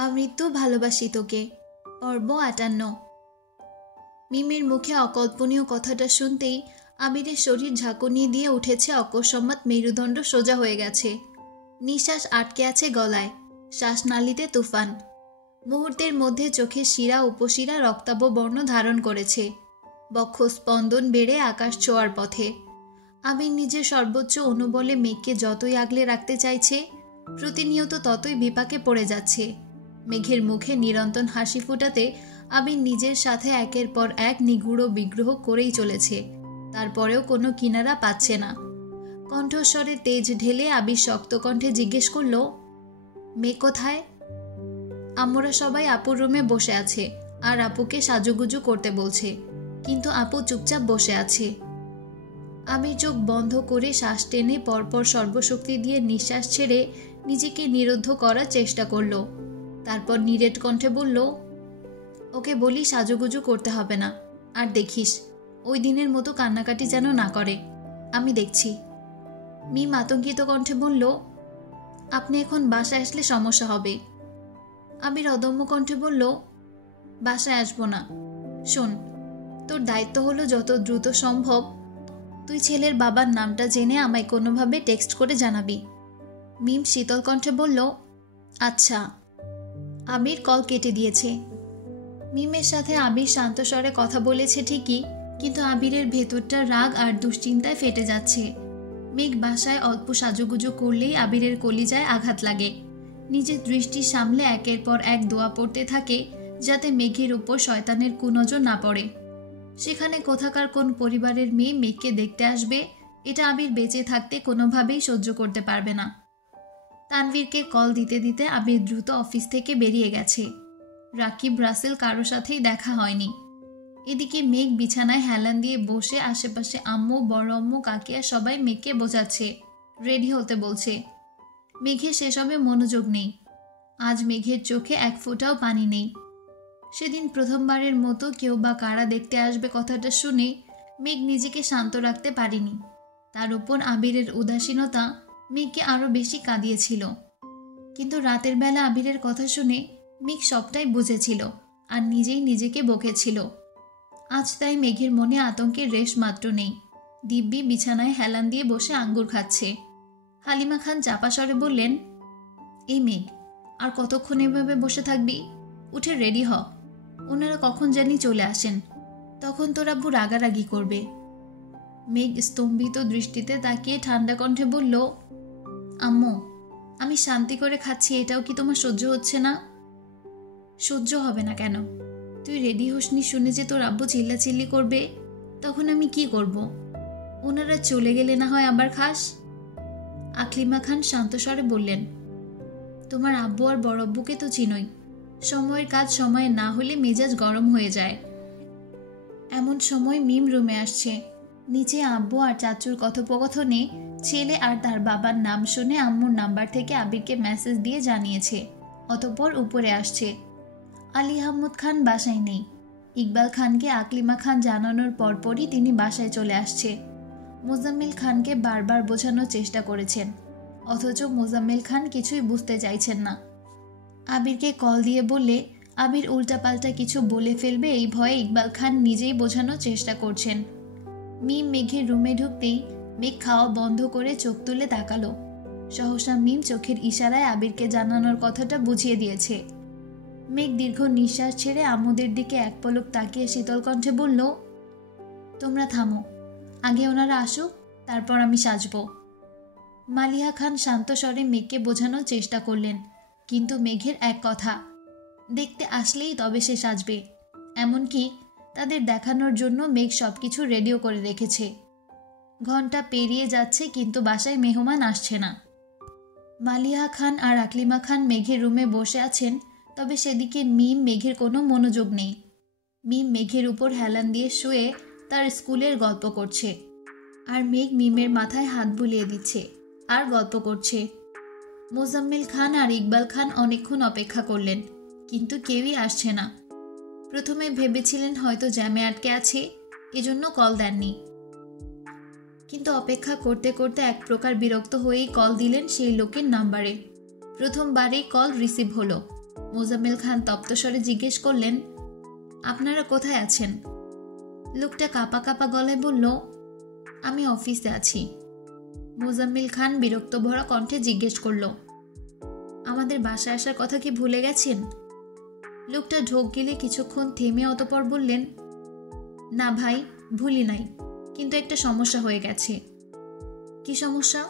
আমৃত্যু ভালোবাসি তোকে। পর্ব ৫৮। মিমের মুখে অকল্পনীয় কথাটা শুনতেই আবিরের শরীর ঝাঁকুনি দিয়ে উঠেছে, অকস্মাৎ মেরুদণ্ড সোজা হয়ে গেছে। নিঃশ্বাস আটকে আছে গলায়, শ্বাসনালীতে তুফান। মুহূর্তের মধ্যে চোখের শিরা উপশিরা রক্তাভ বর্ণ ধারণ করেছে। বক্ষ স্পন্দন বেড়ে আকাশ ছোঁয়ার পথে। আবির নিজের সর্বোচ্চ অনুবলে মেঘকে যতই আগলে রাখতে চাইছে, প্রতিনিয়ত ততই বিপাকে পড়ে যাচ্ছে। মেঘের মুখে নিরন্তর হাসি ফোটাতে আবির নিজের সাথে একের পর এক নিগূঢ় বিগ্রহ করেই চলেছে। তারপরেও কোনো কিনারা পাচ্ছে না। কণ্ঠস্বরে তেজ ঢেলে আবির শক্ত কণ্ঠে জিজ্ঞেস করল, মেঘ কোথায়? আমরা সবাই আপুর রুমে বসে আছে আর আপুকে সাজুগুজু করতে বলছে, কিন্তু আপু চুপচাপ বসে আছে। আবির চোখ বন্ধ করে শ্বাস টেনে পরপর সর্বশক্তি দিয়ে নিঃশ্বাস ছেড়ে নিজেকে নিরুদ্ধ করার চেষ্টা করল। তারপর নিরেট কণ্ঠে বলল, ওকে বলি সাজুগুজু করতে হবে না, আর দেখিস ওই দিনের মতো কান্নাকাটি যেন না করে, আমি দেখছি। মিম আতঙ্কিত কণ্ঠে বলল, আপনি এখন বাসায় আসলে সমস্যা হবে। আবির অদম্য কণ্ঠে বলল, বাসায় আসবো না। শোন, তোর দায়িত্ব হলো যত দ্রুত সম্ভব তুই ছেলের বাবার নামটা জেনে আমায় কোনোভাবে টেক্সট করে জানাবি। মিম শীতল কণ্ঠে বলল, আচ্ছা। আবির কল কেটে দিয়েছে। মিমের সাথে আবির শান্ত স্বরে কথা বলেছে ঠিকই, কিন্তু আবিরের ভেতরটা রাগ আর দুশ্চিন্তায় ফেটে যাচ্ছে। মেঘ বাসায় অল্প সাজুগুজু করলেই আবিরের কলিজায় আঘাত লাগে। নিজের দৃষ্টি সামলে একের পর এক দোয়া পড়তে থাকে যাতে মেঘের উপর শয়তানের কুনজর না পড়ে। সেখানে কোথাকার কোন পরিবারের মেয়ে মেঘকে দেখতে আসবে, এটা আবির বেঁচে থাকতে কোনোভাবেই সহ্য করতে পারবে না। তানভীরকে কল দিতে দিতে আবির দ্রুত অফিস থেকে বেরিয়ে গেছে। রাকিব রাসেল কারো সাথেই দেখা হয়নি। এদিকে মেঘ বিছানায় হেলান দিয়ে বসে আশেপাশে আম্মু, বড় আম্মু, কাকিয়া সবাই মেঘকে বোঝাচ্ছে, রেডি হতে বলছে। মেঘের সেসবে মনোযোগ নেই। আজ মেঘের চোখে এক ফোঁটাও পানি নেই। সেদিন প্রথমবারের মতো কেউ বা কারা দেখতে আসবে কথাটা শুনে মেঘ নিজেকে শান্ত রাখতে পারেনি। তার উপর আবিরের উদাসীনতা মেঘকে আরো বেশি কাঁদিয়েছিল। কিন্তু রাতের বেলা আবিরের কথা শুনে মেঘ সবটাই বুঝেছিল আর নিজেই নিজেকে বকেছিল। আজ তাই মেঘের মনে আতঙ্কের রেশ মাত্র নেই। দিব্যি বিছানায় হেলান দিয়ে বসে আঙ্গুর খাচ্ছে। হালিমা খান চাপা স্বরে বললেন, এই মেঘ, আর কতক্ষণ এভাবে বসে থাকবি? উঠে রেডি হ, ওনারা কখন জানি চলে আসেন, তখন তোর আব্বু রাগারাগি করবে। মেঘ স্তম্ভিত দৃষ্টিতে তাকিয়ে ঠান্ডা কণ্ঠে বলল, আম্মু, আমি শান্তি করে খাচ্ছি, এটাও কি তোমার সহ্য হচ্ছে না? সহ্য হবে না কেন? তুই রেডি হোসনি শুনে যে তোর আব্বু চিল্লাচিল্লি করবে, তখন আমি কি করব? ওনারা চলে গেলে না হয় আবার খাস। আকলিমা খান শান্ত স্বরে বললেন, তোমার আব্বু আর বড় আব্বুকে তো চিনোই, সময়ের কাজ সময়ে না হলে মেজাজ গরম হয়ে যায়। এমন সময় মিম রুমে আসছে। নিচে আব্বু আর চাচুর কথোপকথনে ছেলে আর তার বাবার নাম শুনে আম্মুর নাম্বার থেকে আবিরকে মেসেজ দিয়ে জানিয়েছে। অতঃপর উপরে আসছে। আলী আহমদ খান বাসায় নেই। ইকবাল খানকে আকলিমা খান জানানোর পরপরই তিনি বাসায় চলে আসছে। মোজাম্মেল খানকে বারবার বোঝানোর চেষ্টা করেছেন, অথচ মোজাম্মেল খান কিছুই বুঝতে চাইছেন না। আবিরকে কল দিয়ে বললে আবির উল্টাপাল্টা কিছু বলে ফেলবে এই ভয়ে ইকবাল খান নিজেই বোঝানোর চেষ্টা করছেন। মিম মেঘের রুমে ঢুকতেই মেঘ খাওয়া বন্ধ করে চোখ তুলে তাকালো। সহসা মিম চোখের ইশারায় আবিরকে জানানোর কথাটা বুঝিয়ে দিয়েছে। মেঘ দীর্ঘ নিঃশ্বাস ছেড়ে আম্মুদের দিকে এক পলক তাকিয়ে শীতল কণ্ঠে বলল, তোমরা থামো, আগে ওনারা আসুক, তারপর আমি সাজব। মালিহা খান শান্ত স্বরে মেঘকে বোঝানোর চেষ্টা করলেন, কিন্তু মেঘের এক কথা, দেখতে আসলেই তবে সে সাজবে। এমনকি তাদের দেখানোর জন্য মেঘ সবকিছু রেডিও করে রেখেছে। ঘন্টা পেরিয়ে যাচ্ছে কিন্তু বাসায় মেহমান আসছে না। মালিহা খান আর আকলিমা খান মেঘের রুমে বসে আছেন, তবে সেদিকে মিম মেঘের কোনো মনোযোগ নেই। মিম মেঘের উপর হেলান দিয়ে শুয়ে তার স্কুলের গল্প করছে, আর মেঘ মিমের মাথায় হাত বুলিয়ে দিচ্ছে আর গল্প করছে। মোজাম্মেল খান আর ইকবাল খান অনেকক্ষণ অপেক্ষা করলেন, কিন্তু কেউই আসছে না। প্রথমে ভেবেছিলেন হয়তো জ্যামে আটকে আছে, এজন্য কল দেননি। কিন্তু অপেক্ষা করতে করতে এক প্রকার বিরক্ত হয়েই কল দিলেন সেই লোকের নাম্বারে। প্রথমবারেই কল রিসিভ হলো, মোজাম্মেল খান তপ্তস্বরে জিজ্ঞেস করলেন, আপনারা কোথায় আছেন? লোকটা কাঁপা কাঁপা গলায় বলল, আমি অফিসে আছি। মোজাম্মেল খান বিরক্ত ভরা কণ্ঠে জিজ্ঞেস করল, আমাদের বাসায় আসার কথা কি ভুলে গেছেন? লোকটা ঢোক গিলে কিছুক্ষণ থেমে অতঃপর বললেন, না ভাই, ভুলি নাই, কিন্তু একটা সমস্যা হয়ে গেছে। কি সমস্যা?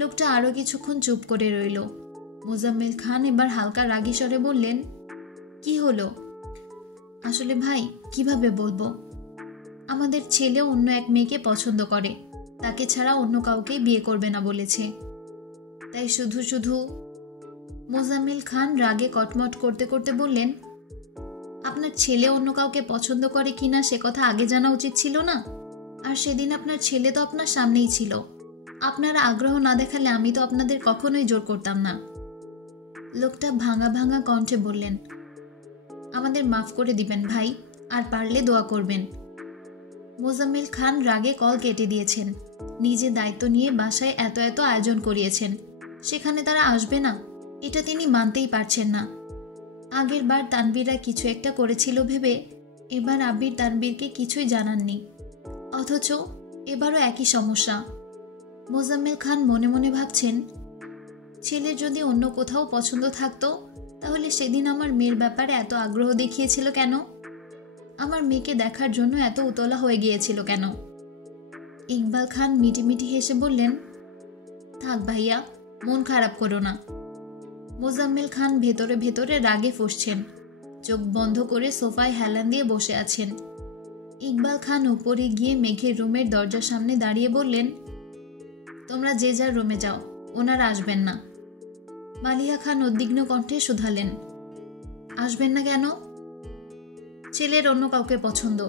লোকটা আরো কিছুক্ষণ চুপ করে রইল। মোজাম্মেল খান এবার হালকা রাগী স্বরে বললেন, কি হলো? আসলে ভাই, কিভাবে বলবো, আমাদের ছেলে অন্য এক মেয়েকে পছন্দ করে, তাকে ছাড়া অন্য কাউকে বিয়ে করবে না বলেছে। তাই শুধু শুধু। মোজাম্মেল খান রাগে কটমট করতে করতে বললেন, আপনার ছেলে অন্য কাউকে পছন্দ করে কিনা সে কথা আগে জানা উচিত ছিল না? আর সেদিন আপনার ছেলে তো আপনার সামনেই ছিল। আপনারা আগ্রহ না দেখালে আমি তো আপনাদের কখনোই জোর করতাম না। লোকটা ভাঙা ভাঙা কণ্ঠে বললেন, আমাদের মাফ করে দিবেন ভাই, আর পারলে দোয়া করবেন। মোজাম্মেল খান রাগে কল কেটে দিয়েছেন। নিজে দায়িত্ব নিয়ে বাসায় এত এত আয়োজন করিয়েছেন, সেখানে তারা আসবে না, এটা তিনি মানতেই পারছেন না। আগের বার তানবীররা কিছু একটা করেছিল ভেবে এবার আবির তানবীরকে কিছুই জানাননি, অথচ এবারও একই সমস্যা। মোজাম্মেল খান মনে মনে ভাবছেন, ছেলের যদি অন্য কোথাও পছন্দ থাকতো তাহলে সেদিন আমার মেয়ের ব্যাপারে এত আগ্রহ দেখিয়েছিল কেন? আমার মেয়েকে দেখার জন্য এত উতলা হয়ে গিয়েছিল কেন? ইকবাল খান মিটিমিটি হেসে বললেন, থাক ভাইয়া, মন খারাপ করো না। মোজাম্মেল খান ভেতরে ভেতরে রাগে ফুঁসছেন, চোখ বন্ধ করে সোফায় হেলান দিয়ে বসে আছেন। ইকবাল খান উপরে গিয়ে মেঘের রুমের দরজার সামনে দাঁড়িয়ে বললেন, তোমরা যে যার রুমে যাও, ওনারা আসবেন না। মালিহা খান উদ্বিগ্ন কণ্ঠে শুধালেন, আসবেন না কেন? ছেলের অন্য কাউকে পছন্দ।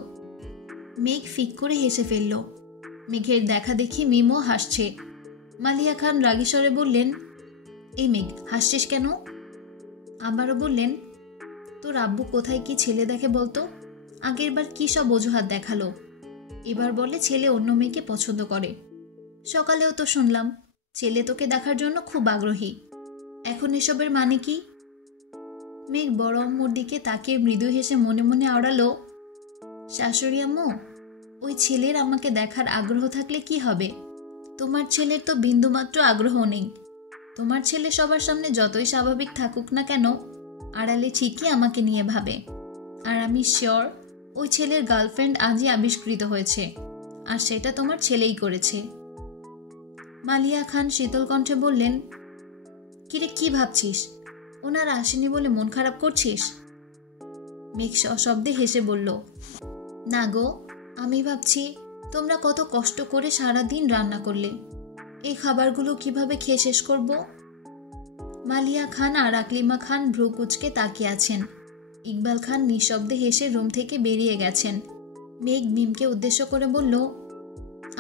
মেঘ ফিক করে হেসে ফেলল। মেঘের দেখা দেখি মিমও হাসছে। মালিহা খান রাগী স্বরে বললেন, এই মেঘ, হাসছিস কেন? আবারও বললেন, তোর আব্বু কোথায় কি ছেলে দেখে বলতো? আগের বার কি সব অজুহাত দেখালো, এবার বলে ছেলে অন্য মেয়েকে পছন্দ করে। সকালেও তো শুনলাম ছেলে তোকে দেখার জন্য খুব আগ্রহী। এখন এসবের মানে কি? মেঘ বড় আম্মুর দিকে তাকিয়ে মৃদু হেসে মনে মনে আওড়ালো, শাশুড়ি আম্মু, ওই ছেলের আমাকে দেখার আগ্রহ থাকলে কি হবে? তোমার ছেলের তো বিন্দুমাত্র আগ্রহ নেই। তোমার ছেলে সবার সামনে যতই স্বাভাবিক থাকুক না কেন, আড়ালে ঠিকই আমাকে নিয়ে ভাবে। আর আমি শিওর ওই ছেলের গার্লফ্রেন্ড আজই আবিষ্কৃত হয়েছে, আর সেটা তোমার ছেলেই করেছে। মালিয়া খান শীতল কণ্ঠে বললেন, কিরে, কি ভাবছিস? ওনারা আসেনি বলে মন খারাপ করছিস? মেঘ সশব্দে হেসে বলল, না গো, আমি ভাবছি তোমরা কত কষ্ট করে সারাদিন রান্না করলে, এই খাবারগুলো কিভাবে খেয়ে শেষ করব? মালিয়া খান আর আকলিমা খান ভ্রু কুঁচকে তাকিয়ে আছেন। ইকবাল খান নিঃশব্দে হেসে রুম থেকে বেরিয়ে গেছেন। মেঘ মিমকে উদ্দেশ্য করে বলল,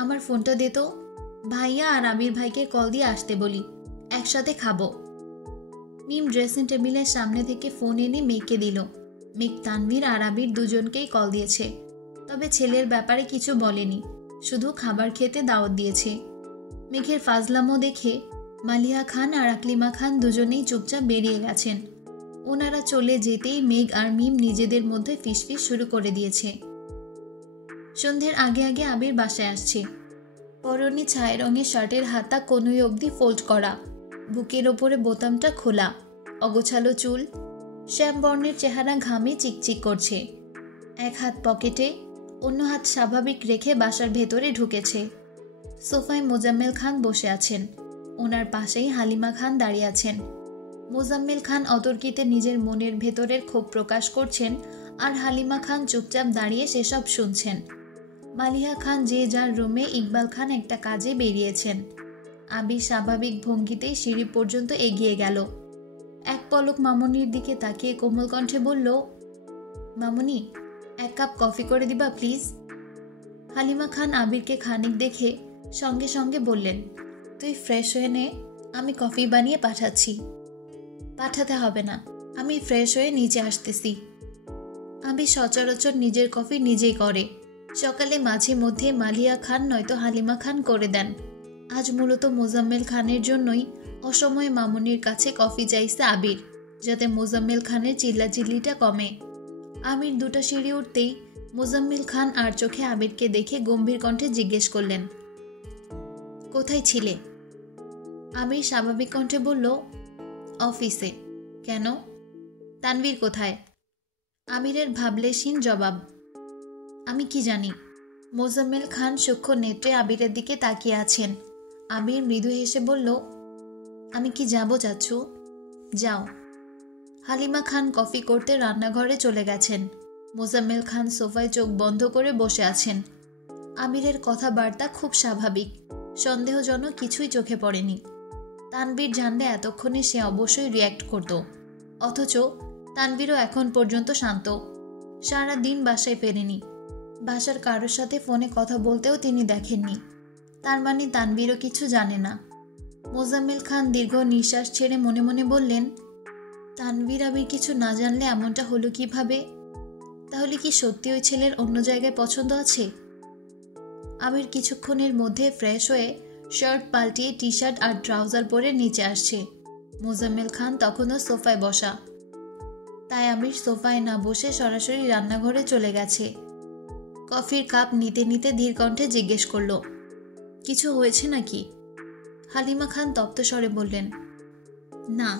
আমার ফোনটা দে তো, ভাইয়া আর আবির ভাইকে কল দিয়ে আসতে বলি, একসাথে খাবো। মিম ড্রেসিং টেবিলের সামনে থেকে ফোন এনে মেঘকে দিল। মেঘ তানভীর আর আবির দুজনকেই কল দিয়েছে, তবে ছেলের ব্যাপারে কিছু বলেনি, শুধু খাবার খেতে দাওয়াত দিয়েছে। মেঘের ফাজলামো দেখে মালিয়া খান আর আকলিমা খান দুজনেই চুপচাপ বেরিয়ে গেছেন। ওনারা চলে যেতেই মেঘ আর মিম নিজেদের মধ্যে ফিসফিস শুরু করে দিয়েছে। সন্ধ্যের আগে আগে আবির বাসায় আসছে। পরনে ছায় রঙের শার্টের হাতা কনুই অবধি ফোল্ড করা, বুকের ওপরে বোতামটা খোলা, অগোছালো চুল, শ্যামবর্ণের চেহারা ঘামে চিকচিক করছে। এক হাত পকেটে, অন্য হাত স্বাভাবিক রেখে বাসার ভেতরে ঢুকেছে। সোফায় মোজাম্মেল খান বসে আছেন, ওনার পাশেই হালিমা খান দাঁড়িয়ে আছেন। মোজাম্মেল খান অতর্কিতে নিজের মনের ভেতরের ক্ষোভ প্রকাশ করছেন, আর হালিমা খান চুপচাপ দাঁড়িয়ে সেসব শুনছেন। মালিহা খান যে যার রুমে, ইকবাল খান একটা কাজে বেরিয়েছেন। আবির স্বাভাবিক ভঙ্গিতেই সিঁড়ি পর্যন্ত এগিয়ে গেল। এক পলক মামুনির দিকে তাকিয়ে কোমল কণ্ঠে বলল, মামুনি, এক কাপ কফি করে দিবা প্লিজ? হালিমা খান আবিরকে খানিক দেখে সঙ্গে সঙ্গে বললেন, তুই ফ্রেশ হয়ে নে, আমি কফি বানিয়ে পাঠাচ্ছি। পাঠাতে হবে না, আমি ফ্রেশ হয়ে নিচে আসতেছি। আবির সচরাচর নিজের কফি নিজেই করে। সকালে মাঝে মধ্যে মালিয়া খান নয়তো হালিমা খান করে দেন। আজ মূলত মোজাম্মেল খানের জন্যই অসময়ে মামুনির কাছে কফি চাইছে আবির। যাতে মোজাম্মেল খানের চিল্লাচিল্লিটা কমে। আমির দুটো সিঁড়ি উঠতেই মোজাম্মেল খান আর চোখে আবিরকে দেখে গম্ভীর কণ্ঠে জিজ্ঞেস করলেন, কোথায় ছিলে? আমির স্বাভাবিক কণ্ঠে বলল, অফিসে। কেন? তানভীর কোথায়? আমিরের ভাবলেশহীন জবাব, আমি কি জানি। মোজাম্মেল খান সূক্ষ্ম নেত্রে আবিরের দিকে তাকিয়ে আছেন। আবির মৃদু হেসে বলল, আমি কি যাব চাচ্ছু? যাও। হালিমা খান কফি করতে রান্নাঘরে চলে গেছেন। মোজাম্মেল খান সোফায় চোখ বন্ধ করে বসে আছেন। আমিরের কথাবার্তা খুব স্বাভাবিক, সন্দেহজনক কিছুই চোখে পড়েনি। তানভীর জানলে এতক্ষণে সে অবশ্যই রিয়্যাক্ট করত, অথচ তানভীরও এখন পর্যন্ত শান্ত। সারা দিন বাসায় ফেরেনি, বাসার কারোর সাথে ফোনে কথা বলতেও তিনি দেখেননি। তার মানে তানভীরও কিছু জানে না। মোজাম্মেল খান দীর্ঘ নিঃশ্বাস ছেড়ে মনে মনে বললেন, তানভীর আবির কিছু না জানলে এমনটা হলো কিভাবে? তাহলে কি সত্যি ওই ছেলের অন্য জায়গায় পছন্দ আছে? আবির কিছুক্ষণের মধ্যে ফ্রেশ হয়ে শার্ট পাল্টিয়ে টি শার্ট আর ট্রাউজার পরে নিচে আসছে। মোজাম্মেল খান তখনও সোফায় বসা, তাই আবির সোফায় না বসে সরাসরি রান্নাঘরে চলে গেছে। কফির কাপ নিতে নিতে ধীর কণ্ঠে জিজ্ঞেস করল, কিছু হয়েছে নাকি? হালিমা খান তপ্ত স্বরে বললেন, না,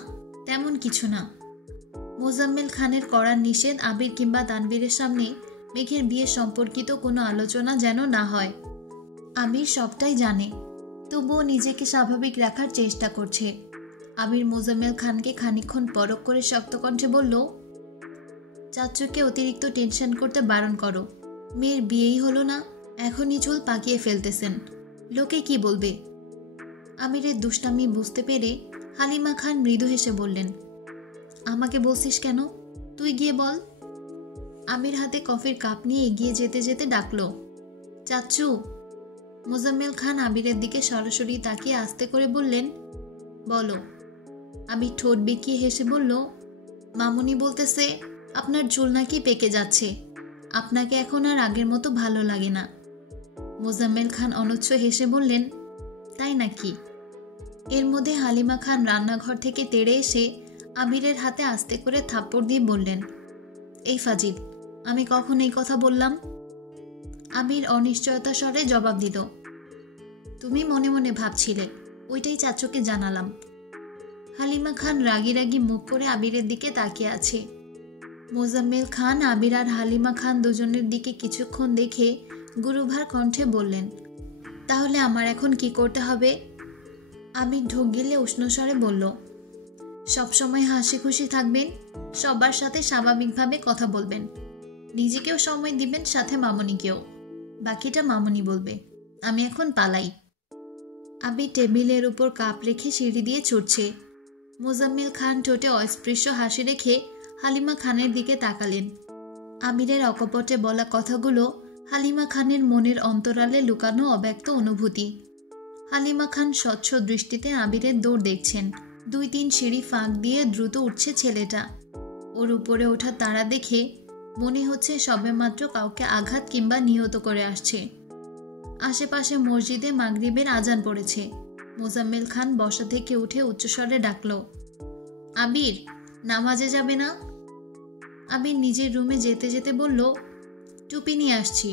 তেমন কিছু না। মোজাম্মেল খানের কড়া নিষেধ আবির কিংবা তানভীরের সামনে মেঘের বিয়ে সম্পর্কিত কোনো আলোচনা যেন না হয়। আবির সবটাই জানে, তবুও নিজেকে স্বাভাবিক রাখার চেষ্টা করছে। আবির মোজাম্মেল খানকে খানিকক্ষণ পরখ করে শক্ত কণ্ঠে বলল, চাচ্চুকে অতিরিক্ত টেনশন করতে বারণ করো। মেয়ের বিয়েই হলো না, এখনই চুল পাকিয়ে ফেলতেছেন, লোকে কি বলবে? আমিরের দুষ্টামি বুঝতে পেরে হালিমা খান মৃদু হেসে বললেন, আমাকে বলছিস কেন? তুই গিয়ে বল। আমির হাতে কফির কাপ নিয়ে এগিয়ে যেতে যেতে ডাকল, চাচ্চু। মোজাম্মেল খান আবিরের দিকে সরাসরি তাকিয়ে আস্তে করে বললেন, বলো। আবির ঠোঁট বেঁকিয়ে হেসে বলল, মামুনি বলতেছে আপনার চুল নাকি পেকে যাচ্ছে, আপনাকে এখন আর আগের মতো ভালো লাগে না। মোজাম্মেল খান অনুচ্ছ হেসে বললেন, তাই নাকি? এর মধ্যে হালিমা খান রান্নাঘর থেকে তেড়ে এসে আবিরের হাতে আস্তে করে থাপ্পড় দিয়ে বললেন, এই ফাজিল, আমি কখন এই কথা বললাম? আবির অনিশ্চয়তা স্বরে জবাব দিল, তুমি মনে মনে ভাবছিলে, ওইটাই চাচুকে জানালাম। হালিমা খান রাগি রাগি মুখ করে আবিরের দিকে তাকিয়ে আছে। মোজাম্মেল খান আবির আর হালিমা খান দুজনের দিকে কিছুক্ষণ দেখে গুরুভার কণ্ঠে বললেন, তাহলে আমার এখন কি করতে হবে? আবির ঢোক গিলে উষ্ণ স্বরে বলল, সবসময় হাসি খুশি থাকবেন, সবার সাথে স্বাভাবিকভাবে কথা বলবেন, নিজেকেও সময় দিবেন, সাথে মামনিকেও। বাকিটা মামনি বলবে। আমি এখন পালাই। আবির টেবিলের উপর কাপ রেখে সিঁড়ি দিয়ে ছুটছে। মোজাম্মেল খান ঠোঁটে অস্পৃশ্য হাসি রেখে হালিমা খানের দিকে তাকালেন। আবিরের অকপটে বলা কথাগুলো হালিমা খানের মনের অন্তরালে লুকানো অব্যক্ত অনুভূতি। হালিমা খান স্বচ্ছ দৃষ্টিতে আবিরের দৌড় দেখছেন। 2-3 সিঁড়ি ফাঁক দিয়ে দ্রুত উঠছে ছেলেটা। ওর উপরে ওঠা তারা দেখে মনে হচ্ছে সবেমাত্র কাউকে আঘাত কিংবা নিহত করে আসছে। আশেপাশে মসজিদে মাগরিবের আজান পড়েছে। মোজাম্মেল খান বসা থেকে উঠে উচ্চস্বরে ডাকল, আবির, নামাজে যাবে না? আবির নিজের রুমে যেতে যেতে বলল, টুপি নিয়ে আসছি।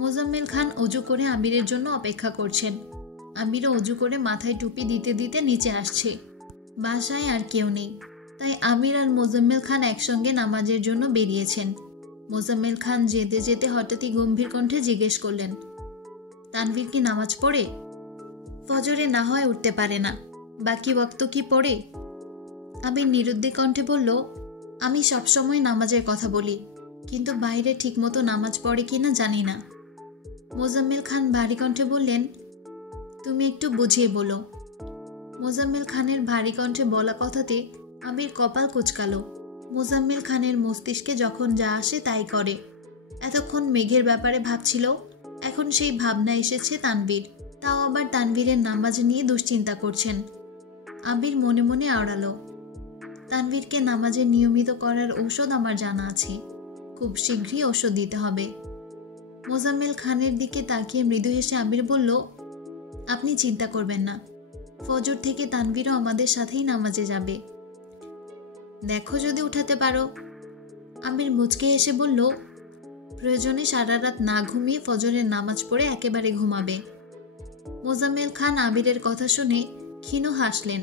মোজাম্মেল খান অজু করে আবিরের জন্য অপেক্ষা করছেন। আবিরও অজু করে মাথায় টুপি দিতে দিতে নিচে আসছে। বাসায় আর কেউ নেই, তাই আমির আর মোজাম্মেল খান একসঙ্গে নামাজের জন্য বেরিয়েছেন। মোজাম্মেল খান যেতে যেতে হঠাৎই গম্ভীর কণ্ঠে জিজ্ঞেস করলেন, তানভীর কি নামাজ পড়ে? ফজরে না হয় উঠতে পারে না, বাকি ওয়াক্ত কি পড়ে? আবির নিরুদ্দেশ কণ্ঠে বলল, আমি সবসময় নামাজের কথা বলি, কিন্তু বাইরে ঠিকমতো নামাজ পড়ে কিনা জানি না। মোজাম্মেল খান ভারী কণ্ঠে বললেন, তুমি একটু বুঝিয়ে বলো। মোজাম্মেল খানের ভারী কণ্ঠে বলা কথাতে আবির কপাল কুঁচকালো। মোজাম্মেল খানের মস্তিষ্কে যখন যা আসে তাই করে। এতক্ষণ মেঘের ব্যাপারে ভাবছিল, এখন সেই ভাবনা এসেছে তানভীর, তাও আবার তানভীরের নামাজ নিয়ে দুশ্চিন্তা করছেন। আবির মনে মনে আওড়ালো, তানভীরকে নামাজে নিয়মিত করার ঔষধ আমার জানা আছে, খুব শীঘ্রই ঔষধ দিতে হবে। মোজাম্মেল খানের দিকে তাকিয়ে মৃদু হেসে আবির বলল, আপনি চিন্তা করবেন না, ফজর থেকে তানভীরও আমাদের সাথেই নামাজে যাবে। দেখো যদি উঠাতে পারো। আবির মুচকে এসে বলল, প্রয়োজনে সারা রাত না ঘুমিয়ে ফজরের নামাজ পড়ে একেবারে ঘুমাবে। মোজাম্মেল খান আবিরের কথা শুনে ক্ষীণ হাসলেন।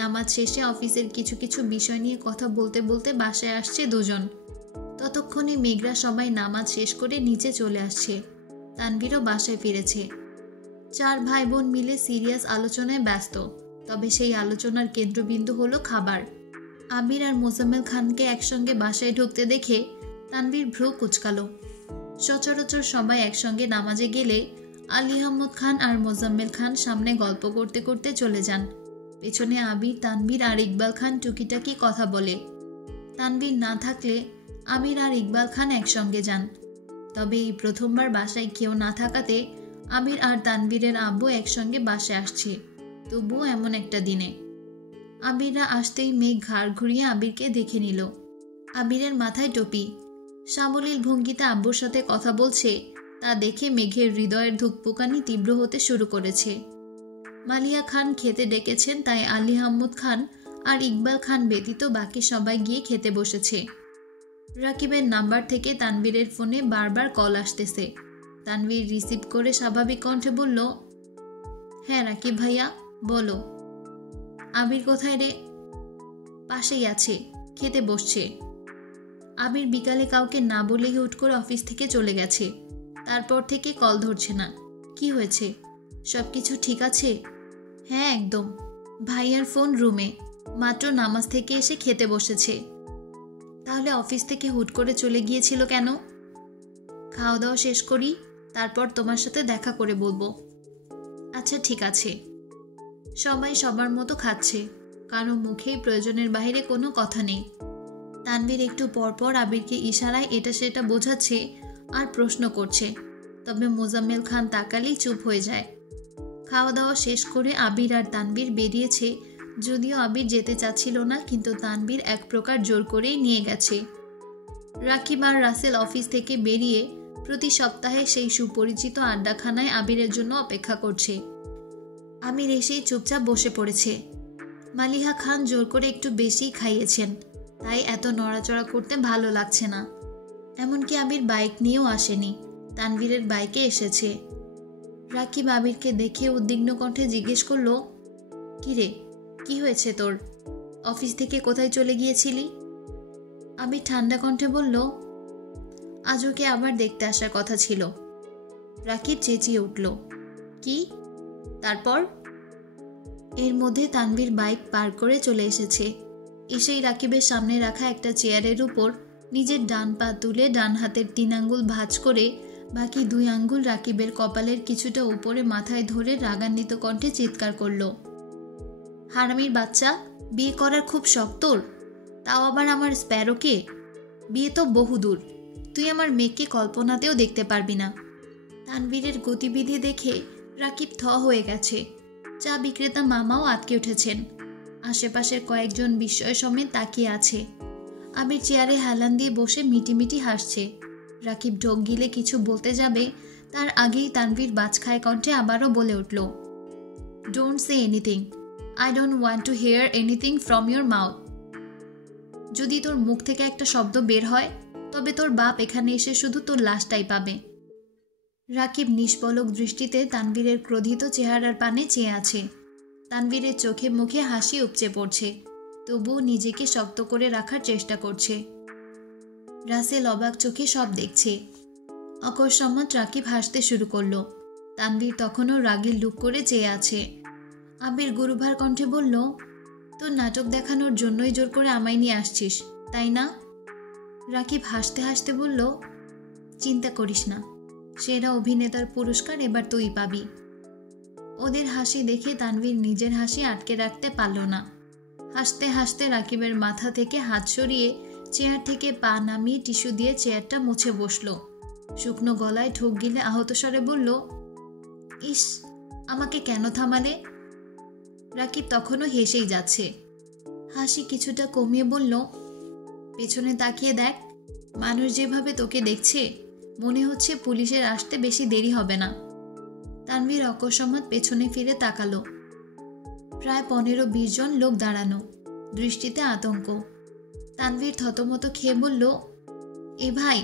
নামাজ শেষে অফিসের কিছু কিছু বিষয় নিয়ে কথা বলতে বলতে বাসায় আসছে দুজন। ততক্ষণে মেঘরা সবাই নামাজ শেষ করে নিচে চলে আসছে। তানভীরও বাসায় ফিরেছে। 4 ভাই বোন মিলে সিরিয়াস আলোচনায় ব্যস্ত। তবে সেই আলোচনার কেন্দ্রবিন্দু হলো খাবার। আবির আর মোজাম্মেল খানকে একসঙ্গে বাসায় ঢুকতে দেখে তানভীর ভ্রু কুঁচকালো। সচরাচর সবাই একসঙ্গে নামাজে গেলে আলী আহমদ খান আর মোজাম্মেল খান সামনে গল্প করতে করতে চলে যান। পেছনে আবির, তানভীর আর ইকবাল খান টুকিটাকি কথা বলে। তানভীর না থাকলে আবির আর ইকবাল খান একসঙ্গে যান। তবে এই প্রথমবার বাসায় কেউ না থাকাতে আবির আর তানভীরের আব্বু একসঙ্গে বাসায় আসছে, তবুও এমন একটা দিনে। আবিররা আসতেই মেঘ ঘাড় ঘুরিয়ে আবিরকে দেখে নিল। আবিরের মাথায় টুপি, সাবলীল ভঙ্গিতে আব্বুর সাথে কথা বলছে। তা দেখে মেঘের হৃদয়ের ধুকপুকানি তীব্র হতে শুরু করেছে। মালিয়া খান খেতে ডেকেছেন, তাই আলী আহমদ খান আর ইকবাল খান ব্যতীত বাকি সবাই গিয়ে খেতে বসেছে। রাকিবের নাম্বার থেকে তানভীরের ফোনে বারবার কল আসতেছে। তানভীর রিসিভ করে স্বাভাবিক কণ্ঠে বলল, হ্যাঁ রাকিব ভাইয়া, বলো। আবির কোথায় রে? পাশেই আছে, খেতে বসছে। আবির বিকালে কাউকে না বলেই হুট করে অফিস থেকে চলে গেছে। তারপর থেকে কল ধরছে না। কি হয়েছে? সবকিছু ঠিক আছে? হ্যাঁ একদম। ভাইয়ার ফোন রুমে, মাত্র নামাজ থেকে এসে খেতে বসেছে। তাহলে অফিস থেকে হুট করে চলে গিয়েছিল কেন? খাওয়া দাওয়া শেষ করি, তারপর তোমার সাথে দেখা করে বলবো। আচ্ছা ঠিক আছে। সবাই সবার মতো খাচ্ছে, কারো মুখেই প্রয়োজনের বাইরে কোনো কথা নেই। তানভীর একটু পরপর আবিরকে ইশারায় এটা সেটা বোঝাচ্ছে আর প্রশ্ন করছে, তবে মোজাম্মেল খান তাকালেই চুপ হয়ে যায়। খাওয়া দাওয়া শেষ করে আবির আর তানভীর বেরিয়েছে। যদিও আবির যেতে চাচ্ছিল না, কিন্তু তানভীর এক প্রকার জোর করেই নিয়ে গেছে। রাকিব আর রাসেল অফিস থেকে বেরিয়ে প্রতি সপ্তাহে সেই সুপরিচিত আড্ডাখানায় আবিরের জন্য অপেক্ষা করছে। আমির এসেই চুপচাপ বসে পড়েছে। মালিহা খান জোর করে একটু বেশি খাইয়েছেন, তাই এত নড়াচড়া করতে ভালো লাগছে না। এমনকি আবির বাইক নিয়েও আসেনি, তানভীরের বাইকে এসেছে। রাকিব আবিরকে দেখে উদ্বিগ্ন কণ্ঠে জিজ্ঞেস করলো, কিরে, কি হয়েছে তোর? অফিস থেকে কোথায় চলে গিয়েছিলি? আবির ঠান্ডা কণ্ঠে বলল, আজ ওকে আবার দেখতে আসার কথা ছিল। রাকিব চেঁচিয়ে উঠল, কি? তারপর? এর মধ্যে তানভীর বাইক পার করে চলে এসেছে। এসেই রাকিবের সামনে রাখা একটা চেয়ারের উপর নিজের ডান পা তুলে ডান হাতের 3 আঙ্গুল ভাঁজ করে বাকি 2 আঙ্গুল রাকিবের কপালের কিছুটা উপরে মাথায় ধরে রাগান্বিত কণ্ঠে চিৎকার করল, হারামির বাচ্চা, বিয়ে করার খুব শখ তোর? তাও আবার আমার স্প্যারোকে? বিয়ে তো বহুদূর, তুই আমার মেয়েকে কল্পনাতেও দেখতে পারবি না। তানভীরের গতিবিধি দেখে রাকিব থ হয়ে গেছে। চা বিক্রেতা মামাও আটকে উঠেছেন। আশেপাশের কয়েকজন বিস্ময় সমেত তাকিয়ে আছে। আবির চেয়ারে হেলান দিয়ে বসে মিটিমিটি হাসছে। রাকিব ঢোক গিলে কিছু বলতে যাবে, তার আগেই তানভীর বাজখায় কণ্ঠে আবারও বলে উঠল, don't say anything, I don't want to here anything from your mouth. যদি তোর মুখ থেকে একটা শব্দ বের হয়, তবে তোর বাপ এখানে এসে শুধু তোর লাশটাই পাবে। রাকিব নিষ্পলক দৃষ্টিতে তানভীরের ক্রোধিত চেহারার পানে চেয়ে আছে। তানভীরের চোখে মুখে হাসি উপচে পড়ছে, তবুও নিজেকে শক্ত করে রাখার চেষ্টা করছে। রাসেল অবাক চোখে সব দেখছে। অকস্মাৎ রাকিব হাসতে শুরু করলো। তানভীর তখনও রাগের লুক করে চেয়ে আছে। আবির গুরুভার কণ্ঠে বলল, তোর নাটক দেখানোর জন্যই জোর করে আমায় নিয়ে আসছিস, তাই না? রাকিব হাসতে হাসতে বলল, চিন্তা করিস না, সেরা অভিনেতার পুরস্কার এবার তুই পাবি। ওদের হাসি দেখে তানভীর নিজের হাসি আটকে রাখতে পারল না। হাসতে হাসতে রাকিবের মাথা থেকে হাত সরিয়ে চেয়ার থেকে পা নামিয়ে টিস্যু দিয়ে চেয়ারটা মুছে বসল। শুকনো গলায় ঠোক গিলে আহত স্বরে বলল, ইস, আমাকে কেন থামালে? রাকিব তখনও হেসেই যাচ্ছে। হাসি কিছুটা কমিয়ে বলল, পেছনে তাকিয়ে দেখ, মানুষ যেভাবে তোকে দেখছে মনে হচ্ছে পুলিশের আসতে বেশি দেরি হবে না। তানভীর অকস্মাৎ পেছনে ফিরে তাকালো। প্রায় 15-20 জন লোক দাঁড়ানো, দৃষ্টিতে আতঙ্ক। তানভীর থতমত খেয়ে বলল, এ ভাই,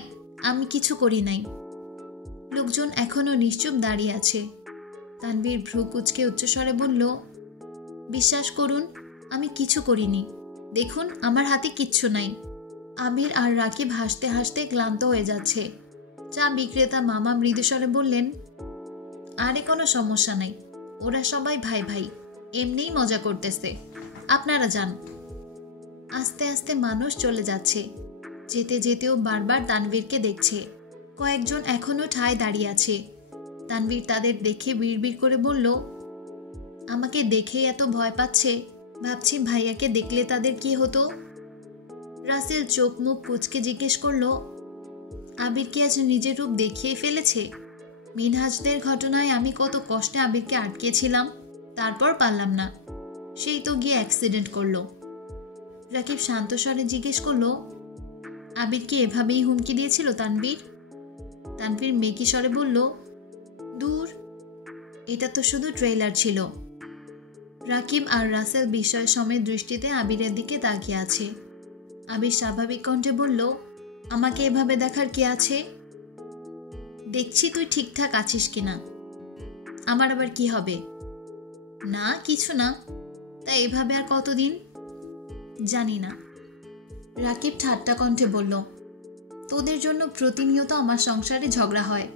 আমি কিছু করি নাই। লোকজন এখনো নিশ্চুপ দাঁড়িয়ে আছে। তানভীর ভ্রু কুঁচকে উচ্চস্বরে বলল, বিশ্বাস করুন, আমি কিছু করিনি। দেখুন, আমার হাতে কিচ্ছু নাই। আবির আর রাকিব হাসতে হাসতে ক্লান্ত হয়ে যাচ্ছে। চা বিক্রেতা মামা মৃদুস্বরে বললেন, আরে কোনো সমস্যা নাই, ওরা সবাই ভাই ভাই, এমনিই মজা করতেছে, আপনারা যান। আস্তে আস্তে মানুষ চলে যাচ্ছে। যেতে যেতেও বারবার তানভীরকে দেখছে। কয়েকজন এখনো ঠায় দাঁড়িয়ে আছে। তানভীর তাদের দেখে বিড়বিড় করে বলল, আমাকে দেখেই এত ভয় পাচ্ছে, ভাবছি ভাইয়াকে দেখলে তাদের কি হতো। রাসেল চোখ মুখ কুঁচকে জিজ্ঞেস করল, আবির কি আজ নিজের রূপ দেখিয়ে ফেলেছে? মিনহাজদের ঘটনায় আমি কত কষ্টে আবিরকে আটকেছিলাম, তারপর পারলাম না, সেই তো গিয়ে অ্যাক্সিডেন্ট করলো। রাকিব শান্ত স্বরে জিজ্ঞেস করল, আবির কি এভাবেই হুমকি দিয়েছিল তানভীর? তানভীর মেকি স্বরে বলল, দূর, এটা তো শুধু ট্রেলার ছিল। রাকিব আর রাসেল বিস্ময় সমেত দৃষ্টিতে আবিরের দিকে তাকিয়ে আছে। আবির স্বাভাবিক কণ্ঠে বলল, আমাকে এভাবে দেখার কি আছে? দেখছি তুই ঠিকঠাক আছিস কিনা। আমার আবার কি হবে? না কিছু না, তা এভাবে আর কতদিন? জানি না। রাকিব ঠাট্টা কণ্ঠে বলল, তোদের জন্য প্রতিনিয়ত আমার সংসারে ঝগড়া হয়।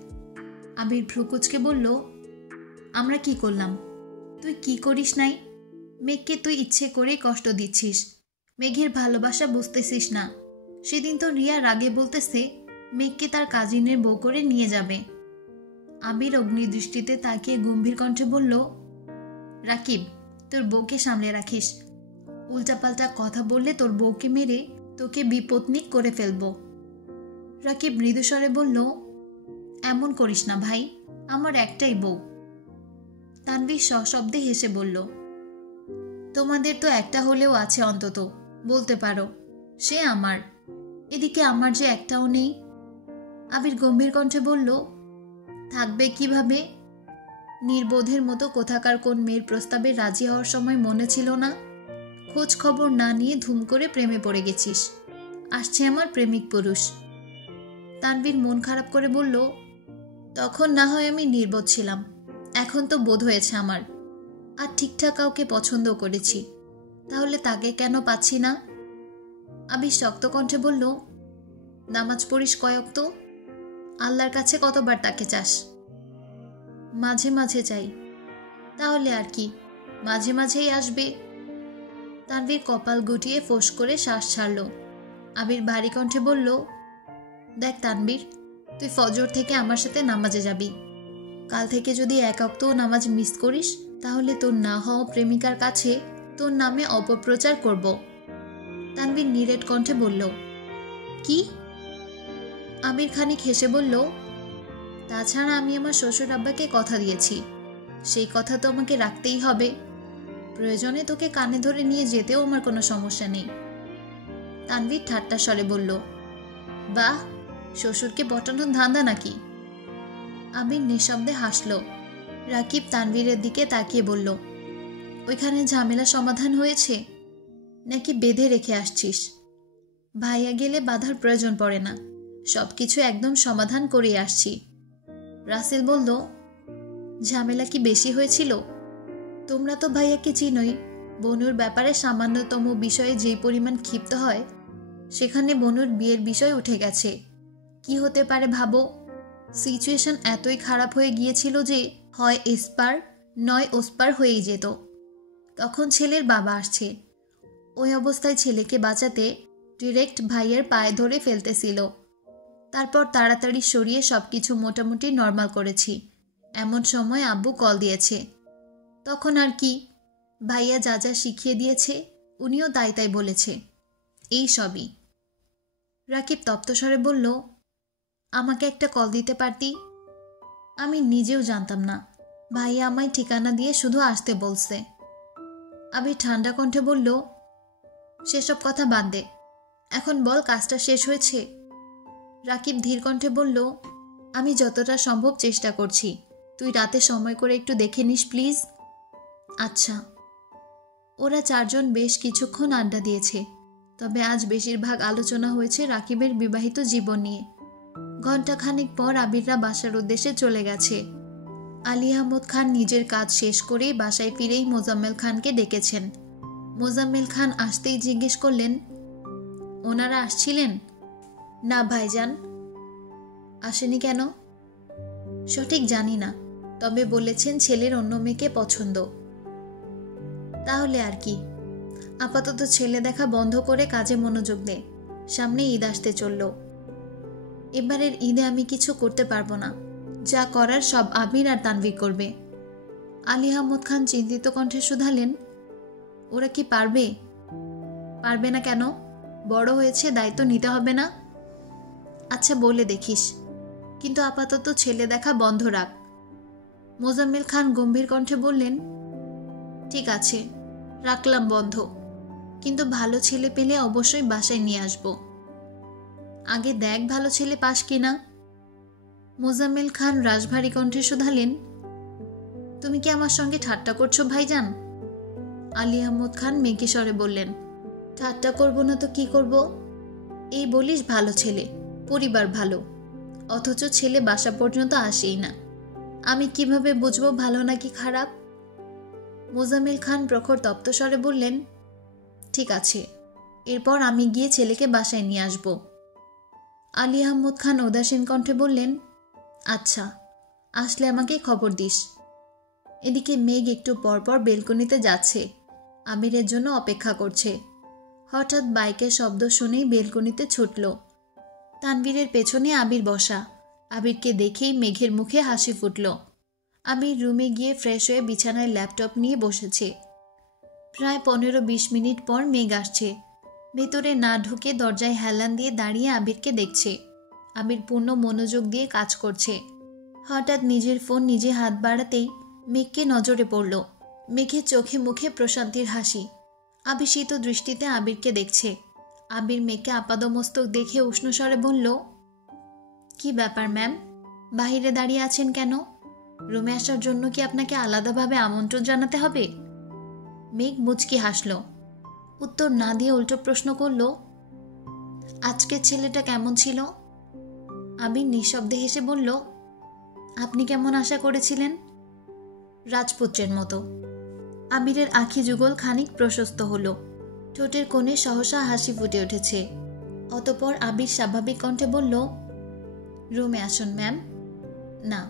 আবির ভ্রুকুচকে বলল, আমরা কি করলাম? তুই কি করিস নাই? মেঘকে তুই ইচ্ছে করেই কষ্ট দিচ্ছিস। মেঘের ভালোবাসা বুঝতেছিস না। সেদিন তো রিয়া রাগে বলতেছে মেঘকে তার কাজিনের বউ করে নিয়ে যাবে। আবির অগ্নিদৃষ্টিতে তাকিয়ে গম্ভীর কণ্ঠে বলল, রাকিব, তোর বউকে সামলে রাখিস। উল্টাপাল্টা কথা বললে তোর বউকে মেরে তোকে বিপত্নিক করে ফেলব। রাকিব মৃদুস্বরে বলল, এমন করিস না ভাই, আমার একটাই বউ। তানভীর সশব্দে হেসে বলল, তোমাদের তো একটা হলেও আছে অন্তত, বলতে পারো, সে আমার। এদিকে আমার যে একটাও নেই। আবির গম্ভীর কণ্ঠে বলল, থাকবে কিভাবে? নির্বোধের মতো কোথাকার কোন মেয়ের প্রস্তাবে রাজি হওয়ার সময় মনে ছিল না? খোঁজ খবর না নিয়ে ধুম করে প্রেমে পড়ে গেছিস। আসছে আমার প্রেমিক পুরুষ। তানভীর মন খারাপ করে বলল, তখন না হয় আমি নির্বোধ ছিলাম, এখন তো বোধ হয়েছে আমার, আর ঠিকঠাক কাউকে পছন্দ করেছি। তাহলে তাকে কেন পাচ্ছি না? আবির শক্ত কণ্ঠে বলল, নামাজ পড়িস কয়ক্ত? আল্লাহর কাছে কতবার তাকে চাস? মাঝে মাঝে চাই। তাহলে আর কি, মাঝে মাঝেই আসবে। তানভীর কপাল গুটিয়ে ফোঁস করে শ্বাস ছাড়ল। আবির ভারী কণ্ঠে বলল, দেখ তানভীর, তুই ফজর থেকে আমার সাথে নামাজে যাবি। কাল থেকে যদি এক ওয়াক্তও নামাজ মিস করিস, তাহলে তোর না হওয়া প্রেমিকার কাছে তোর নামে অপপ্রচার করব। তানভীর নিরেট কণ্ঠে বলল, কি? আবির খানিক হেসে বলল, তাছাড়া আমি আমার শ্বশুর আব্বাকে কথা দিয়েছি, সেই কথা তো আমাকে রাখতেই হবে। প্রয়োজনে তোকে কানে ধরে নিয়ে যেতেও আমার কোনো সমস্যা নেই। তানভীর ঠাট্টা স্বরে বলল, বাহ, শ্বশুরকে পটানোর ধান্দা নাকি? আবির নিঃশব্দে হাসল। রাকিব তানভীরের দিকে তাকিয়ে বলল, ওইখানে ঝামেলা সমাধান হয়েছে নাকি বেঁধে রেখে আসছিস? ভাইয়া গেলে বাধার প্রয়োজন পড়ে না, সবকিছু একদম সমাধান করে আসছি। রাসেল বলল, ঝামেলা কি বেশি হয়েছিল? তোমরা তো ভাইয়াকে চিনোই, বনুর ব্যাপারে সামান্যতম বিষয়ে যেই পরিমাণ ক্ষিপ্ত হয়, সেখানে বনুর বিয়ের বিষয় উঠে গেছে। কি হতে পারে ভাবো? সিচুয়েশন এতই খারাপ হয়ে গিয়েছিল যে হয় এসপার নয় ওসপার হয়েই যেত। তখন ছেলের বাবা আসছে। ওই অবস্থায় ছেলেকে বাঁচাতে ডিরেক্ট ভাইয়ের পায়ে ধরে ফেলতেছিল। তারপর তাড়াতাড়ি সরিয়ে সবকিছু মোটামুটি নর্মাল করেছি। এমন সময় আব্বু কল দিয়েছে। তখন আর কি, ভাইয়া যা যা শিখিয়ে দিয়েছে উনিও তাই তাই বলেছে। এই সবই। রাকিব তপ্তস্বরে বলল, আমাকে একটা কল দিতে পারতি? আমি নিজেও জানতাম না, ভাইয়া আমায় ঠিকানা দিয়ে শুধু আসতে বলছে। আবির ঠান্ডা কণ্ঠে বলল, সেসব কথা বাদ দে, এখন বল কাজটা শেষ হয়েছে? রাকিব ধীর কণ্ঠে বলল, আমি যতটা সম্ভব চেষ্টা করছি, তুই রাতে সময় করে একটু দেখে নিস প্লিজ। আচ্ছা। ওরা চারজন বেশ কিছুক্ষণ আড্ডা দিয়েছে। তবে আজ বেশিরভাগ আলোচনা হয়েছে রাকিবের বিবাহিত জীবন নিয়ে। ঘণ্টাখানেক পর আবিররা বাসার উদ্দেশ্যে চলে গেছে। আলী আহমদ খান নিজের কাজ শেষ করেই বাসায় ফিরেই মোজাম্মেল খানকে ডেকেছেন। মোজাম্মেল খান আসতেই জিজ্ঞেস করলেন, ওনারা আসছিলেন? না ভাইজান। আসেনি কেন? সঠিক জানি না, তবে বলেছেন ছেলের অন্য মেয়েকে পছন্দ। তাহলে আর কি, আপাতত ছেলে দেখা বন্ধ করে কাজে মনোযোগ দে, সামনে ঈদ আসতে চলল। এবারের ঈদে আমি কিছু করতে পারবো না, যা করার সব আবির আর তানভীর করবে। আলী আহমদ খান চিন্তিত কণ্ঠে শুধালেন, ওরা কি পারবে? পারবে না কেন? বড় হয়েছে, দায়িত্ব নিতে হবে না? আচ্ছা বলে দেখিস, কিন্তু আপাতত ছেলে দেখা বন্ধ রাখ। মোজাম্মেল খান গম্ভীর কণ্ঠে বললেন, ঠিক আছে, রাখলাম বন্ধ, কিন্তু ভালো ছেলে পেলে অবশ্যই বাসায় নিয়ে আসব। আগে দেখ ভালো ছেলে পাস কিনা। মোজাম্মেল খান রাশভারী কণ্ঠে শুধালেন, তুমি কি আমার সঙ্গে ঠাট্টা করছো ভাইজান? আলী আহমদ খান মেকি স্বরে বললেন, ঠাট্টা করব না তো কি করব? এই বলিস ভালো ছেলে, পরিবার ভালো, অথচ ছেলে বাসা পর্যন্ত আসেই না। আমি কিভাবে বুঝবো ভালো নাকি খারাপ? মোজাম্মেল খান প্রখর তপ্ত স্বরে বললেন, ঠিক আছে, এরপর আমি গিয়ে ছেলেকে বাসায় নিয়ে আসব। আলী আহমদ খান উদাসীন কণ্ঠে বললেন, আচ্ছা, আসলে আমাকে খবর দিস। এদিকে মেঘ একটু পরপর বেলকনিতে যাচ্ছে, আবিরের জন্য অপেক্ষা করছে। হঠাৎ বাইকের শব্দ শুনেই বেলকনিতে ছুটল। তানভীরের পেছনে আবির বসা। আবিরকে দেখেই মেঘের মুখে হাসি ফুটল। আবির রুমে গিয়ে ফ্রেশ হয়ে বিছানায় ল্যাপটপ নিয়ে বসেছে। প্রায় 15-20 মিনিট পর মেঘ আসছে। ভেতরে না ঢুকে দরজায় হেলান দিয়ে দাঁড়িয়ে আবিরকে দেখছে। আবির পূর্ণ মনোযোগ দিয়ে কাজ করছে। হঠাৎ নিজের ফোন নিজে হাত বাড়াতেই মেঘকে নজরে পড়ল। মেঘের চোখে মুখে প্রশান্তির হাসি। আবির্ষিত দৃষ্টিতে আবিরকে দেখছে। আবির মেঘকে আপাদমস্তক দেখে উষ্ণ স্বরে বলল, কি ব্যাপার ম্যাম, বাহিরে দাঁড়িয়ে আছেন কেন? রুমে আসার জন্য কি আপনাকে আলাদাভাবে আমন্ত্রণ জানাতে হবে? মেঘ মুচকি হাসল। উত্তর না দিয়ে উল্টো প্রশ্ন করল, আজকের ছেলেটা কেমন ছিল? আবির নিঃশব্দে হেসে বলল, আপনি কেমন আশা করেছিলেন? রাজপুত্রের মতো। আবিরের আখি যুগল খানিক প্রশস্ত হলো। ঠোঁটের কোণে সহসা হাসি ফুটে উঠেছে। অতঃপর আবির স্বাভাবিক কণ্ঠে বলল, রুমে আসুন ম্যাম। না,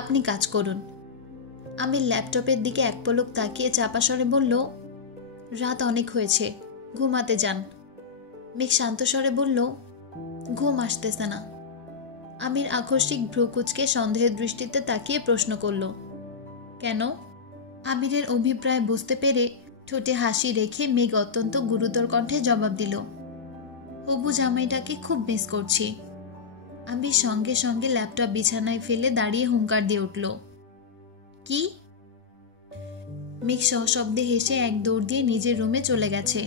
আপনি কাজ করুন। আবির ল্যাপটপের দিকে এক পলক তাকিয়ে চাপা স্বরে বলল, রাত অনেক হয়েছে, ঘুমাতে যান। মেঘ শান্ত স্বরে বলল, ঘুম আসতেছে না। আবির আকস্মিক ভ্রুকুচকে সন্দেহের দৃষ্টিতে তাকিয়ে প্রশ্ন করল, কেন? আবিরের অভিপ্রায় বুঝতে পেরে ঠোঁটে হাসি রেখে মেঘ অত্যন্ত গুরুতর কণ্ঠে জবাব দিল, হবু জামাইটাকে খুব মিস করছি। আবির সঙ্গে সঙ্গে ল্যাপটপ বিছানায় ফেলে দাঁড়িয়ে হুঙ্কার দিয়ে উঠল, কি? মেঘ সশব্দে হেসে এক দৌড় দিয়ে নিজের রুমে চলে গেছে।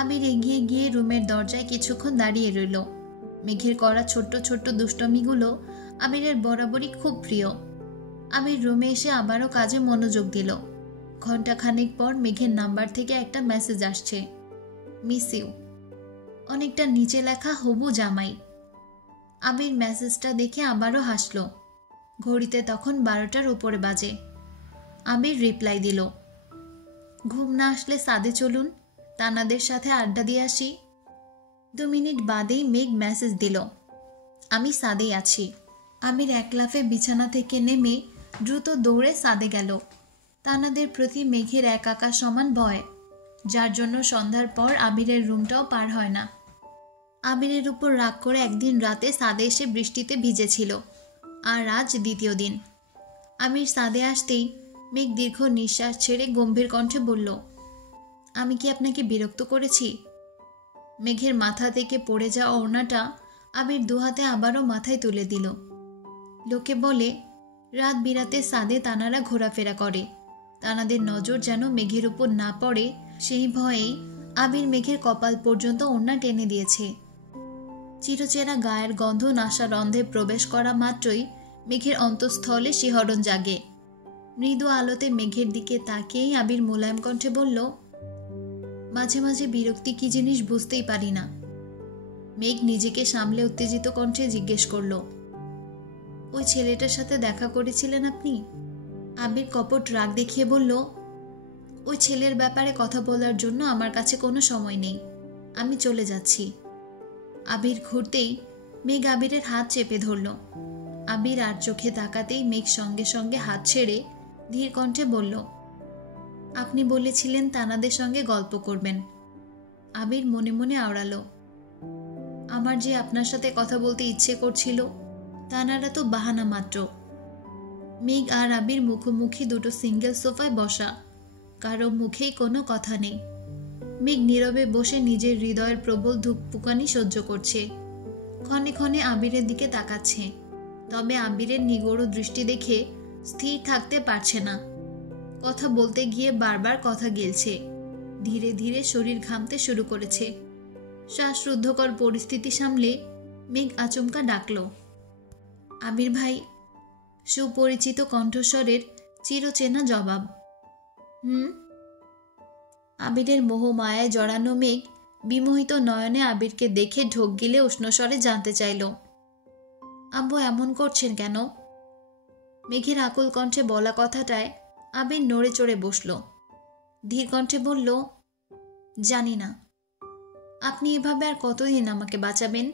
আবির এগিয়ে গিয়ে রুমের দরজায় কিছুক্ষণ দাঁড়িয়ে রইল। মেঘের করা ছোট্ট ছোট্ট দুষ্টমিগুলো আবিরের বরাবরই খুব প্রিয়। আবির রুমে এসে আবারও কাজে মনোযোগ দিল। ঘণ্টাখানেক পর মেঘের নাম্বার থেকে একটা মেসেজ আসছে, মিস ইউ। অনেকটা নিচে লেখা হবু জামাই। আবির মেসেজটা দেখে আবারও হাসল। ঘড়িতে তখন 12টার উপরে বাজে। আবির রিপ্লাই দিল, ঘুম না আসলে সাদে চলুন, তানাদের সাথে আড্ডা দিয়ে আসি। 2 মিনিট বাদেই মেঘ মেসেজ দিল, আমি সাদেই আছি। আবির এক লাফে বিছানা থেকে নেমে দ্রুত দৌড়ে সাদে গেল। তানাদের প্রতি মেঘের এক আকাশ সমান ভয়, যার জন্য সন্ধ্যার পর আবিরের রুমটাও পার হয় না। আবিরের উপর রাগ করে একদিন রাতে সাদে এসে বৃষ্টিতে ভিজেছিল, আর আজ দ্বিতীয় দিন। আবির সাদে আসতেই মেঘ দীর্ঘ নিঃশ্বাস ছেড়ে গম্ভীর কণ্ঠে বলল, আমি কি আপনাকে বিরক্ত করেছি? মেঘের মাথা থেকে পড়ে যাওয়া ওড়নাটা আবির দুহাতে আবারও মাথায় তুলে দিল। লোকে বলে, রাত বিরাতে সাদে তানারা ঘোরাফেরা করে, তানাদের নজর যেন মেঘের উপর না পড়ে সেই ভয়েই আবির মেঘের কপাল পর্যন্ত ওড়না টেনে দিয়েছে। চিরচেরা গায়ের গন্ধ নাসা রন্ধে প্রবেশ করা মাত্রই মেঘের অন্তঃস্থলে শিহরণ জাগে। মৃদু আলোতে মেঘের দিকে তাকিয়েই আবির মোলায়েম কণ্ঠে বলল, মাঝে মাঝে বিরক্তি কি জিনিস বুঝতেই পারি না। মেঘ নিজেকে সামলে উত্তেজিত কণ্ঠে জিজ্ঞেস করল, ওই ছেলেটার সাথে দেখা করেছিলেন আপনি? আবির কপট রাগ দেখিয়ে বলল, ওই ছেলের ব্যাপারে কথা বলার জন্য আমার কাছে কোনো সময় নেই, আমি চলে যাচ্ছি। আবির ঘুরতেই মেঘ আবিরের হাত চেপে ধরল। আবির আর চোখে তাকাতেই মেঘ সঙ্গে সঙ্গে হাত ছেড়ে ধীর কণ্ঠে বলল, আপনি বলেছিলেন তানাদের সঙ্গে গল্প করবেন। আবির মনে মনে আওড়ালো, আমার যে আপনার সাথে কথা বলতে ইচ্ছে করছিল, তানারা তো বাহানা মাত্র। মেঘ আর আবির মুখোমুখি দুটো সিঙ্গেল সোফায় বসা, কারো মুখেই কোনো কথা নেই। মেঘ নীরবে বসে নিজের হৃদয়ের প্রবল ধুকপুকানি সহ্য করছে। ক্ষণে ক্ষণে আবিরের দিকে তাকাচ্ছে, তবে আবিরের নিগড় দৃষ্টি দেখে স্থির থাকতে পারছে না। কথা বলতে গিয়ে বারবার কথা গেলছে। ধীরে ধীরে শরীর ঘামতে শুরু করেছে। শ্বাসরুদ্ধকর পরিস্থিতি সামলে মেঘ আচমকা ডাকল, আবির ভাই। সুপরিচিত কণ্ঠস্বরের চিরচেনা জবাব, আবিরের মোহমায়ায় জড়ানো মেঘ বিমোহিত নয়নে আবিরকে দেখে ঢোক গিলে উষ্ণস্বরে জানতে চাইল, আব্বু এমন করছেন কেন? মেঘের আকুল কণ্ঠে বলা কথাটায় আবির নড়ে চড়ে বসল। ধীর কণ্ঠে বলল, জানি না। আপনি এভাবে আর কতদিন আমাকে বাঁচাবেন?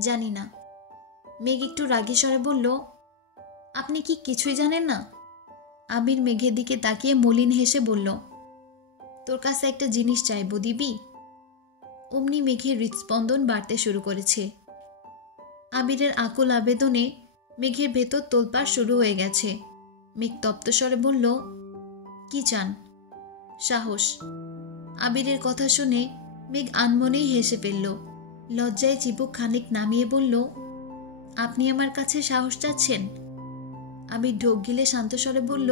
জানি না। মেঘ একটু রাগী স্বরে বলল, আপনি কি কিছুই জানেন না? আবির মেঘের দিকে তাকিয়ে মলিন হেসে বলল, তোর কাছে একটা জিনিস চাইবো, দিবি? অমনি মেঘের হৃৎস্পন্দন বাড়তে শুরু করেছে। আবিরের আকুল আবেদনে মেঘের ভেতর তোলপাড় শুরু হয়ে গেছে। মেঘ তপ্ত স্বরে বলল, কি চান? সাহস। আবিরের কথা শুনে মেঘ আনমনেই হেসে ফেলল। লজ্জায় চিবুক খানিক নামিয়ে বলল, আপনি আমার কাছে সাহস চাচ্ছেন? আবির ঢোক গিলে শান্ত স্বরে বলল,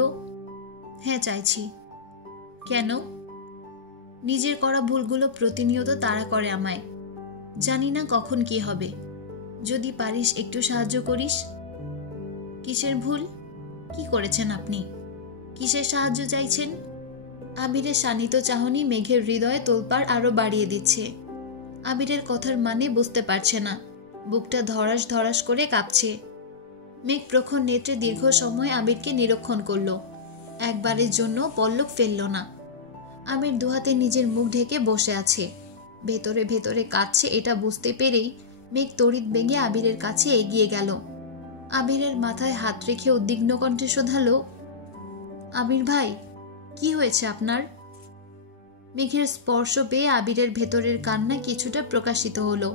হ্যাঁ চাইছি। কেন? নিজের করা ভুলগুলো প্রতিনিয়ত তাড়া করে আমায়। জানি না কখন কি হবে। যদি পারিস একটু সাহায্য করিস। কিসের ভুল? কি করেছেন আপনি? কিসের সাহায্য চাইছেন? আবিরের শানিত চাহনি মেঘের হৃদয়ে তোলপাড় আরো বাড়িয়ে দিচ্ছে। আবিরের কথার মানে বুঝতে পারছে না। বুকটা ধরাস ধরাস করে কাঁপছে। মেঘ প্রখর নেত্রে দীর্ঘ সময় আবিরকে নিরীক্ষণ করল। একবারের জন্য পল্লব ফেলল না। আবির দুহাতে নিজের মুখ ঢেকে বসে আছে। ভেতরে ভেতরে কাঁদছে এটা বুঝতে পেরেই মেঘ তড়িৎ বেগে আবিরের কাছে এগিয়ে গেল। আবিরের মাথায় হাত রেখে উদ্বিগ্ন কণ্ঠে শোধালো, আবির ভাই, কি হয়েছে আপনার? মেঘের স্পর্শ পেয়ে আবিরের ভেতরের কান্না কিছুটা প্রকাশিত হলো।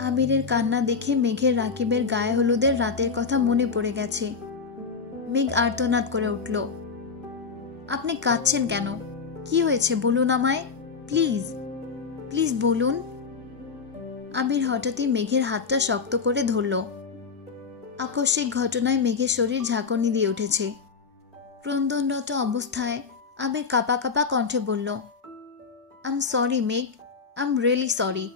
আবিরের কান্না দেখে মেঘের রাকিবের গায়ে হলুদের রাতের কথা মনে পড়ে গেছে। মেঘ আর্তনাদ করে উঠল, আপনি কাঁদছেন কেন? কি হয়েছে বলুন আমায়, প্লিজ প্লিজ বলুন। আবির হঠাৎই মেঘের হাতটা শক্ত করে ধরল। আকস্মিক ঘটনায় মেঘের শরীর ঝাঁকুনি দিয়ে উঠেছে। ক্রন্দনরত অবস্থায় আবির কাঁপা কাঁপা কণ্ঠে বলল, আই এম সরি মেঘ, আই এম রিয়েলি সরি।